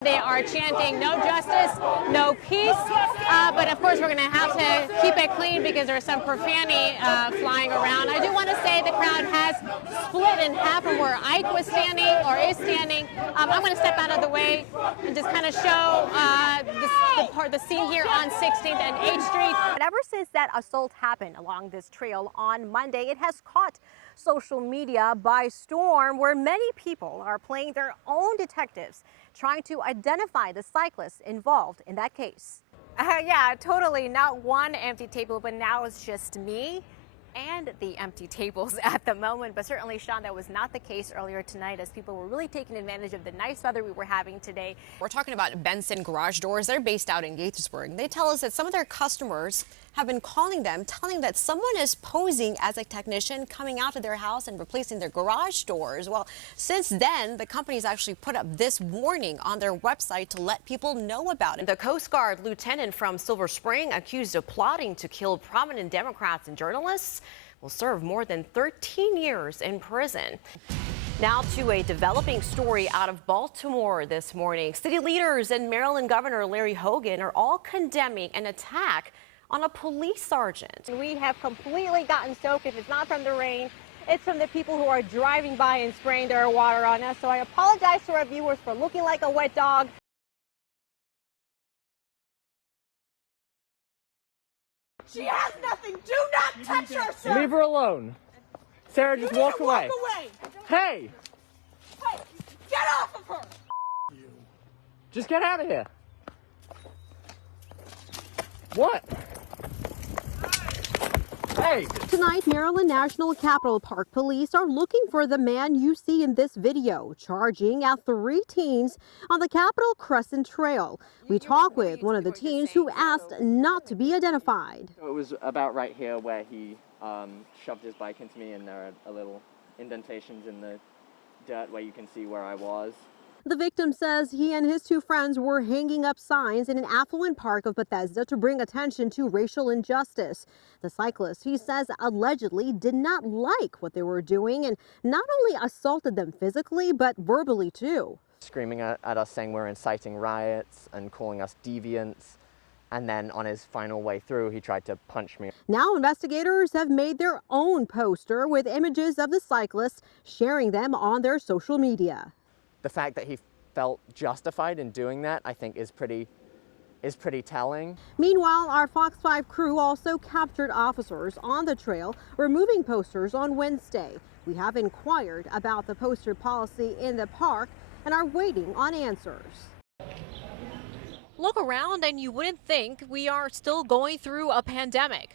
They are chanting no justice, no peace, but of course we're going to have to keep it clean because there's some profanity flying around. I do want to say the crowd has split in half from where Ike was standing or is standing. I'm going to step out of the way and just kind of show the scene here on 16th and 8th Street. But ever since that assault happened along this trail on Monday, it has caught social media by storm, where many people are playing their own detectives, trying to identify the cyclists involved in that case. Yeah, totally. Not one empty table, but now it's just me and the empty tables at the moment. But certainly, Sean, that was not the case earlier tonight, as people were really taking advantage of the nice weather we were having today. We're talking about Benson Garage Doors. They're based out in Gaithersburg. They tell us that some of their customers have been calling them, telling that someone is posing as a technician coming out to their house and replacing their garage doors. Well, since then, the company's actually put up this warning on their website to let people know about it. The Coast Guard lieutenant from Silver Spring, accused of plotting to kill prominent Democrats and journalists, will serve more than 13 years in prison. Now to a developing story out of Baltimore this morning. City leaders and Maryland Governor Larry Hogan are all condemning an attack on a police sergeant. We have completely gotten soaked. If it's not from the rain, it's from the people who are driving by and spraying their water on us. So I apologize to our viewers for looking like a wet dog. She has nothing. Do not touch her, sir. Leave her alone. Sarah, just walk away. Hey! Hey, get off of her! Just get out of here. What? Hey! Tonight, Maryland National Capital Park police are looking for the man you see in this video, charging at 3 teens on the Capitol Crescent Trail. We talk with one of the teens who asked not to be identified. It was about right here where he shoved his bike into me, and there are a little indentations in the dirt where you can see where I was. The victim says he and his 2 friends were hanging up signs in an affluent park of Bethesda to bring attention to racial injustice. The cyclist, he says, allegedly did not like what they were doing and not only assaulted them physically, but verbally too. Screaming at us, saying we're inciting riots and calling us deviants. And then on his final way through, he tried to punch me. Now investigators have made their own poster with images of the cyclist, sharing them on their social media. The fact that he felt justified in doing that, I think, is pretty telling. Meanwhile, our Fox 5 crew also captured officers on the trail removing posters on Wednesday. We have inquired about the poster policy in the park and are waiting on answers. Look around and you wouldn't think we are still going through a pandemic.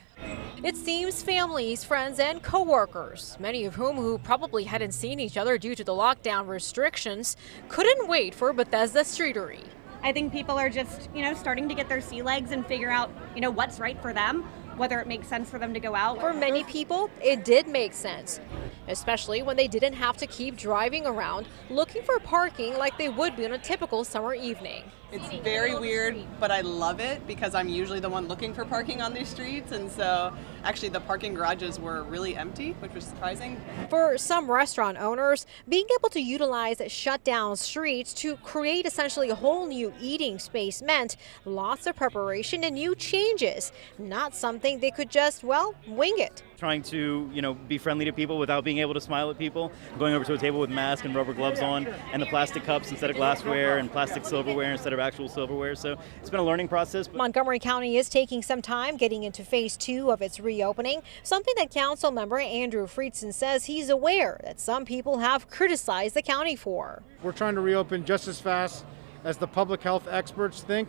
It seems families, friends, and co-workers, many of whom probably hadn't seen each other due to the lockdown restrictions, couldn't wait for Bethesda Streetery. I think people are just, starting to get their sea legs and figure out, what's right for them, whether it makes sense for them to go out. For many people, it did make sense, especially when they didn't have to keep driving around looking for parking like they would be on a typical summer evening. It's very weird, but I love it because I'm usually the one looking for parking on these streets, and so actually the parking garages were really empty, which was surprising. For some restaurant owners, being able to utilize shut down streets to create essentially a whole new eating space meant lots of preparation and new changes, not something they could just, wing it. Trying to, be friendly to people without being able to smile at people, going over to a table with masks and rubber gloves on, and the plastic cups instead of glassware and plastic silverware instead of actual silverware. So it's been a learning process. Montgomery County is taking some time getting into phase 2 of its reopening, something that council member Andrew Friedson says he's aware that some people have criticized the county for. We're trying to reopen just as fast as the public health experts think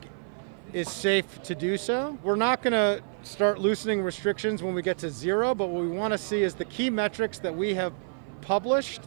is safe to do so. We're not going to start loosening restrictions when we get to 0, but what we want to see is the key metrics that we have published.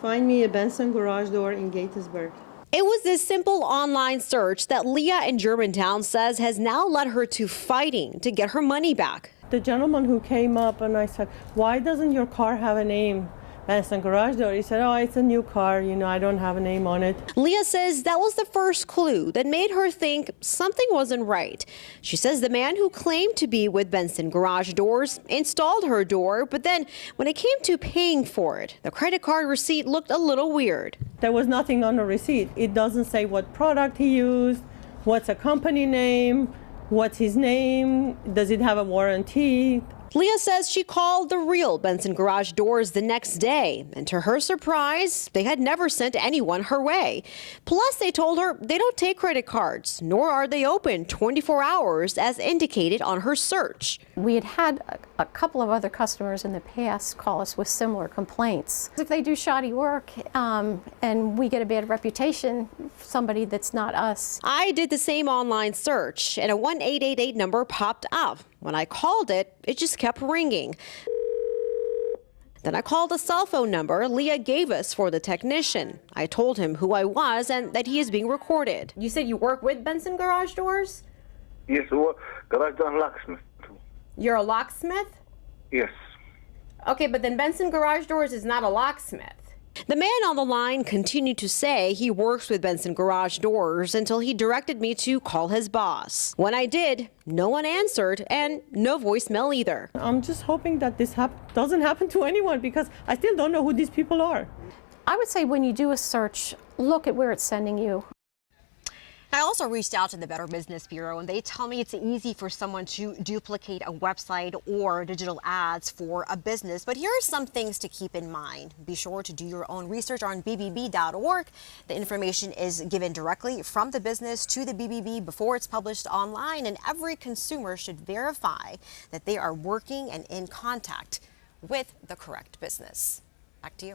Find me a Benson garage door in Gaithersburg. It was this simple online search that Leah in Germantown says has now led her to fighting to get her money back. The gentleman who came up and I said, why doesn't your car have a name? Benson garage door. He said, oh, it's a new car, I don't have a name on it. Leah says that was the first clue that made her think something wasn't right. She says the man who claimed to be with Benson Garage Doors installed her door, but then when it came to paying for it, the credit card receipt looked a little weird. There was nothing on the receipt. It doesn't say what product he used, what's a company name, what's his name, does it have a warranty. Leah says she called the real Benson Garage Doors the next day, and to her surprise, they had never sent anyone her way. Plus, they told her they don't take credit cards, nor are they open 24 hours as indicated on her search. We had had a couple of other customers in the past call us with similar complaints. If they do shoddy work and we get a bad reputation, somebody that's not us. I did the same online search, and a 1-888 number popped up. When I called it, it just kept ringing. Then I called a cell phone number Leah gave us for the technician. I told him who I was and that he is being recorded. You said you work with Benson Garage Doors? Yes, garage door and locksmith. You're a locksmith? Yes. Okay, but then Benson Garage Doors is not a locksmith. The man on the line continued to say he works with Benson Garage Doors until he directed me to call his boss. When I did, no one answered and no voicemail either. I'm just hoping that this doesn't happen to anyone because I still don't know who these people are. I would say when you do a search, look at where it's sending you. I also reached out to the Better Business Bureau, and they tell me it's easy for someone to duplicate a website or digital ads for a business. But here are some things to keep in mind. Be sure to do your own research on bbb.org. The information is given directly from the business to the BBB before it's published online, and every consumer should verify that they are working and in contact with the correct business. Back to you.